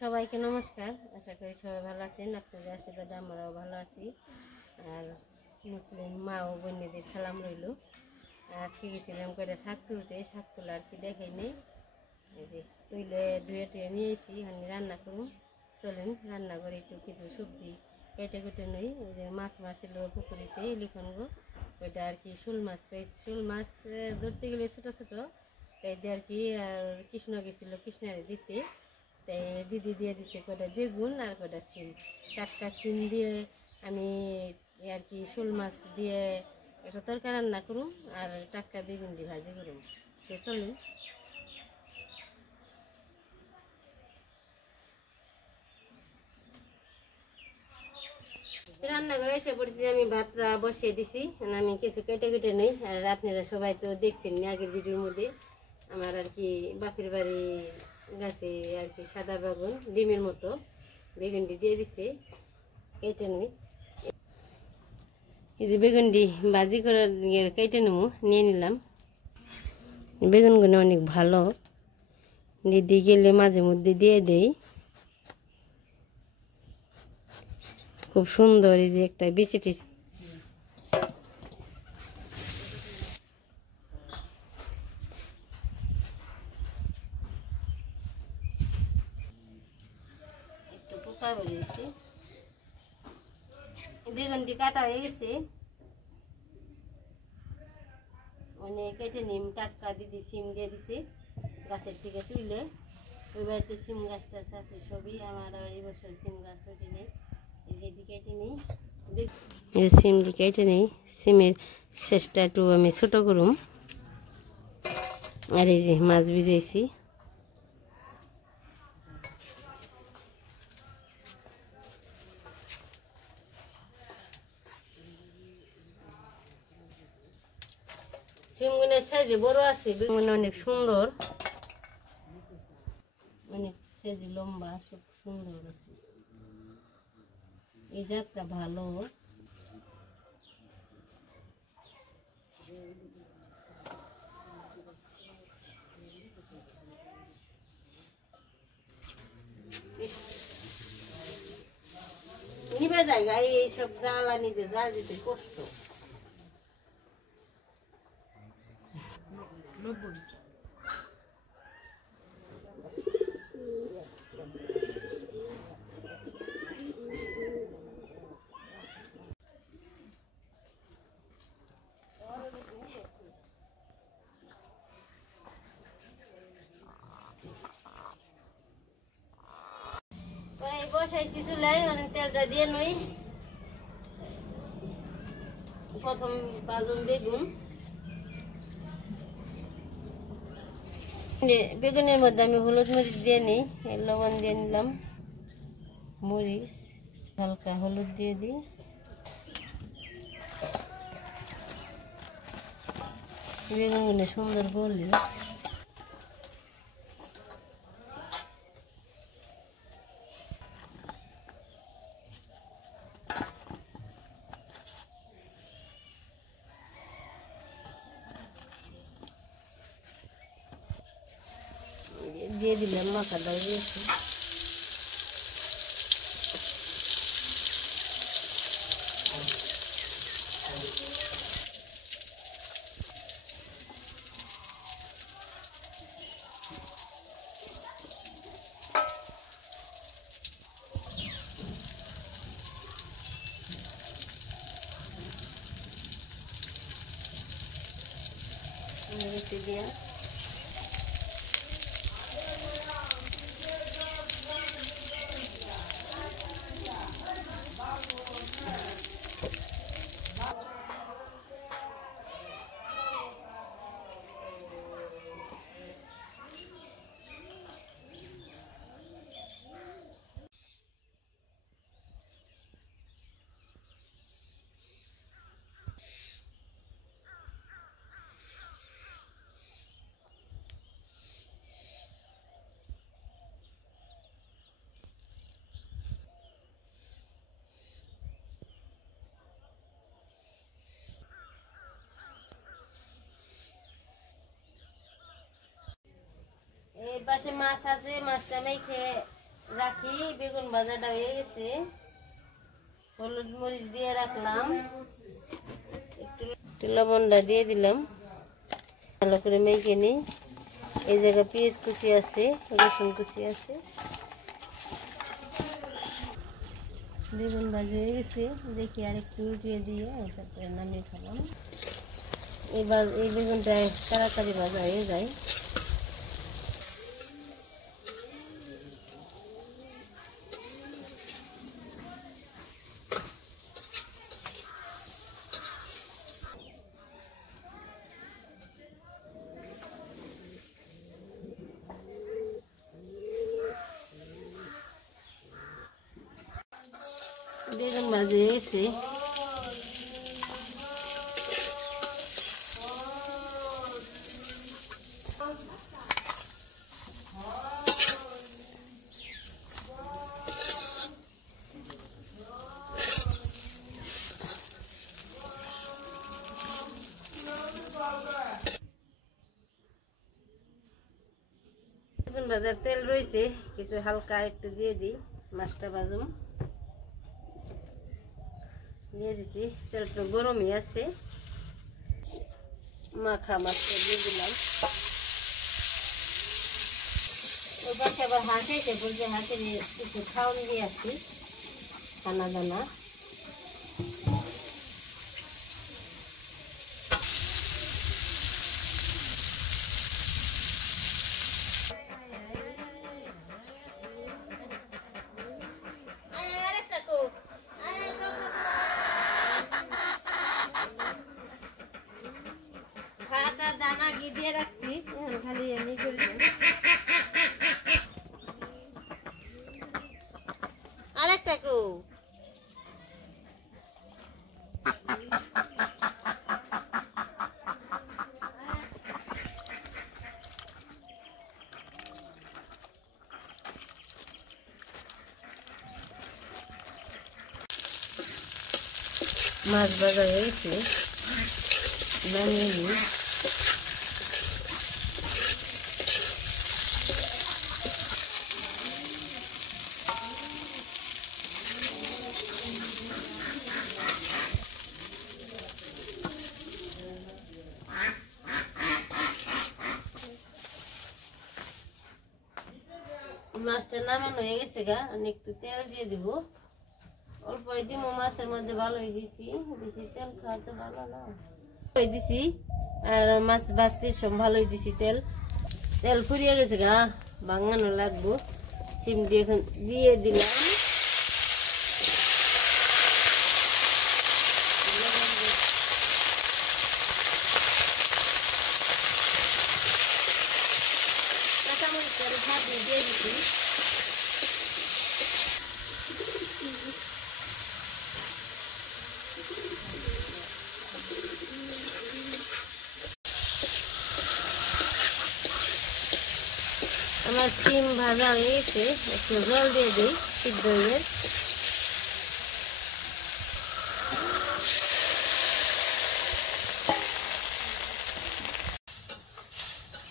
সবাইকে নমস্কার। আশা করি সবাই ভালো আছেন। আপনাদের আশীর্বাদে আমরাও ভালো আছি। আর মুসলিম মা ও বোনেদের সালাম রইল। আজকে গেছিলাম কয়টা শাক তুলতে, শাক তোলা আর কি দেখাই নেই। এই যে তুলে ধুয়ে টুয়ে নিয়ে এসি, আমি রান্না করুন। চলেন রান্না করে একটু কিছু সবজি কেটে কেটে নই। ওই যে মাছ ছিল পুকুরিতে লিখনগো, ওইটা আর কি শোল মাছ পাইছি। শোল মাছ ধরতে গেলে ছোটো ছোটো, তাই দিয়ে আর কি কৃষ্ণ গেছিল কৃষ্ণারে দিতে, তাই দিদি দিয়ে দিচ্ছে কয়টা বেগুন আর কয়টা সিম। টাটকা সিম দিয়ে আমি আর কি শোল মাছ দিয়ে একটা তরকারি রান্না করুম, আর টাটকা বেগুন দিয়ে ভাজি করুম। তো চলুন। রান্নাঘরে এসে পড়েছি, আমি ভাতটা বসিয়ে দিছি। আমি কিছু কেটে কেটে নেই। আর আপনারা সবাই তো দেখছেন আগের ভিডিওর মধ্যে আমার আর কি বাপের বাড়ি গাছে আর কি সাদা বেগুন ডিমের মতো বেগুনটি দিয়ে দিছে, কেটে নেই। এই যে বেগুনটি ভাজি করে কেটে নেব, নিয়ে নিলাম। বেগুনগুলো অনেক ভালো, দিদি গেলে মাঝে মধ্যে দিয়ে দেই। খুব সুন্দর। এই যে একটা বিচিটি একটু পোকা বেরিয়েছে। বেগুনটি কাটা হয়ে গেছে, অনেক কেটে নিম। টাটকা দিদি সিম দিয়ে দিছে গাছের থেকে তুলে। ওই বাড়িতে সিম গাছটা আছে সবই আমার, এই বছর সিম গাছ ওঠে নেই। এই যে কেটে নেই, এই সিমটি কেটে নেই। সিমের শেষটা একটু আমি ছোটো করুম। আর এই যে মাছ ভিজাইছি, সিমগুনের সাইজে বড় আছে, বেগুন অনেক সুন্দর, অনেক সাইজে লম্বা, খুব সুন্দর আছে। এই জাতটা ভালো। নিবে জায়গায় এইসব জ্বালানি যে জাল দিতে কষ্ট। বসাইছি চুলাই, মানে তেলটা দিয়ে নই। প্রথম বাজুন বেগুন, বেগুনের মধ্যে আমি হলুদ মরিচ দিয়ে নিই, লবণ দিয়ে নিলাম, মরিচ হালকা হলুদ দিয়ে দিই। বেগুনগুলো সুন্দর গলে দিয়ে দিলাম মশলা দিয়েছি। দিয়া পাশে মাছ আছে, মাছটা মেখে রাখি। বেগুন ভাজাটা হয়ে গেছে, হলুদ মরিচ দিয়ে রাখলাম, একটু লবণটা দিয়ে দিলাম, ভালো করে মেখে নিই। এই জায়গায় পেঁয়াজ কুচি আছে, রসুন কুচি আছে। বেগুন ভাজি হয়ে গেছে, দেখি আর একটু উঠিয়ে দিয়ে তারপরে নামিয়ে খেলাম। এবার এই বেগুনটা তাড়াতাড়ি ভাজা হয়ে যায়। বেগুন ভাজি হয়ে গেছে, বেগুন ভাজার তেল রয়েছে, কিছু হালকা একটু দিয়ে দিই। মাছটা ভাজুম, দিয়ে দিছি। তেলটা গরমই আছে, মাখা মাছটা দিয়ে দিলাম। ওই পাশে আবার হাঁস এসে বলছে, হাঁসের একটু খাওয়ান দিয়ে আসি, দানা দানা। ভাত আর দানা দিয়ে রাখছি, খালি এমনি করে আরেকটা কো। মাছ ভাজা হয়েছে, নামিয়ে নিই। মাছটা নামানো হয়ে গেছে গা, আমি একটু তেল দিয়ে দিব। অল্প দিব মাছের মধ্যে, ভালোই দিছি, বেশি তেল খাওয়া তো ভালো না। দিছি আর মাছ ভাজতে সব ভালোই দিছি। তেল তেল ফুরিয়ে গেছে গা, ভাঙানো লাগবো। সিম দিয়ে এখন দিয়ে দিলাম। কাঁচামরিচের ভাজি দিয়ে দিছি। আমার সিম ভাজা হয়ে গেছে, একটু জল দিয়ে দিই, সিদ্ধ হয়ে।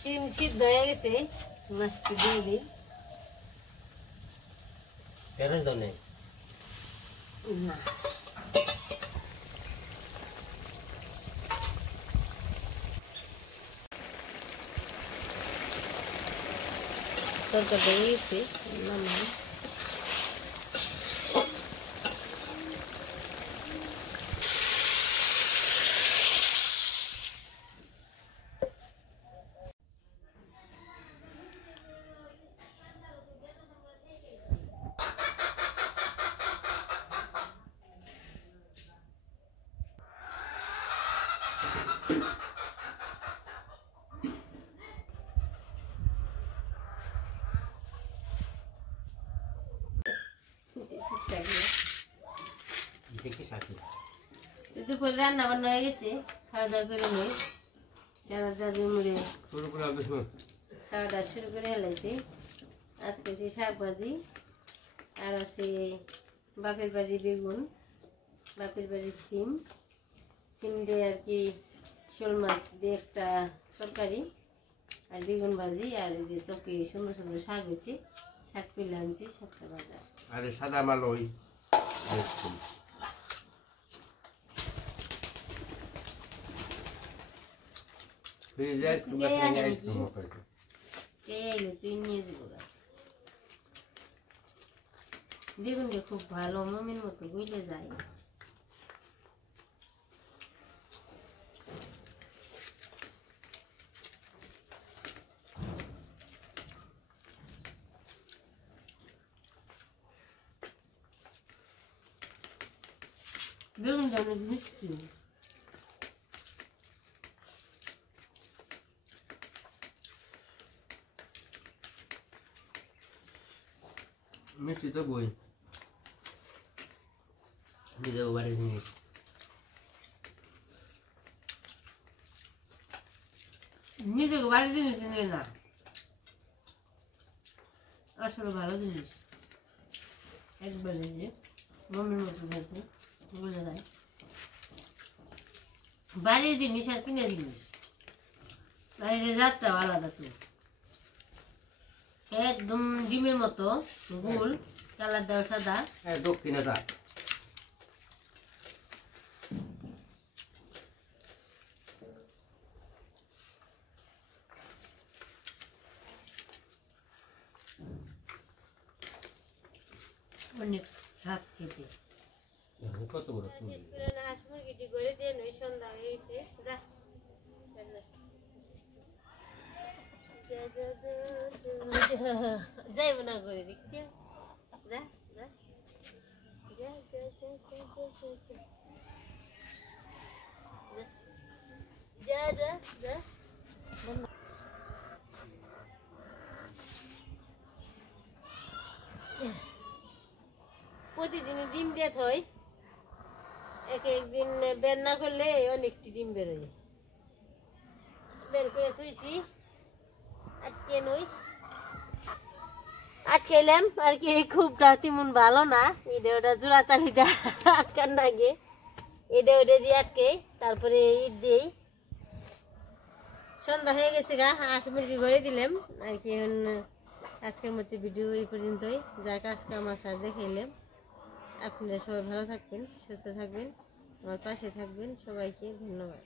সিম সিদ্ধ হয়ে গেছে, মাছটি দিয়ে দিই। না, তরকারিটা হয়ে গেছে, নামাই। দুপুরে রান্না বান্না হয়ে গেছে, খাওয়া দাওয়া করে নিই। সারা দাদু মুড়ে খাওয়া দাওয়া শুরু করে হেলাইছি। আজকে আছে শাক ভাজি, আর আছে বাপের বাড়ির বেগুন, বাপের বাড়ির সিম। সিম দিয়ে আর কি শোল মাছ দিয়ে একটা তরকারি, আর বেগুন ভাজি আর এই যে চোখে সুন্দর সুন্দর শাক হয়েছে, শাক তুলে আনছি, শাকটা ভাজা। আরে সাদা মাল ওই বেগুনটা খুব ভালো মমির মতো বুঝলে যায়। বেগুনটা অনেক মিষ্টি। মিষ্টি তো বই নিজেও বাড়ি জিনিস। নিজেকে বাড়ির জিনিস নেই না, আসলে ভালো জিনিস একবারে যে মমির মতো গেছে বলে যায়। বাড়ির জিনিস আর কিনে জিনিস বাড়ির যাত্রা আলাদা। তো একদম ডিমের মতো গোল, কালারটাও সাদা। দক্ষিণে যা অনেক শাক খেতে। কত বড় হাঁস মুরগিটি করে দিয়ে নই, সন্ধ্যা হয়ে গেছে। যাইব না করে দেখছি, যা যা যা যা যা যা যা যা। প্রতিদিন ডিম দিয়ে থই, এক একদিন বের না করলে অনেকটি ডিম বেরোয়। বের করে থইছি, আটকে নই, আটকেলাম আর কি। খুবটা তেমন ভালো না, এটা ওটা জোড়া তালিতে আটকার লাগে, এটা ওটা দিয়ে আটকে তারপরে ইট দিই। সন্ধ্যা হয়ে গেছে গা, হাঁস মুরগি ঘরে দিলাম আর কি। এখন আজকের মতো ভিডিও এই পর্যন্তই, যা কাজ কাম আছে দেখাইলাম। আপনারা সবাই ভালো থাকবেন, সুস্থ থাকবেন, আমার পাশে থাকবেন। সবাইকে ধন্যবাদ।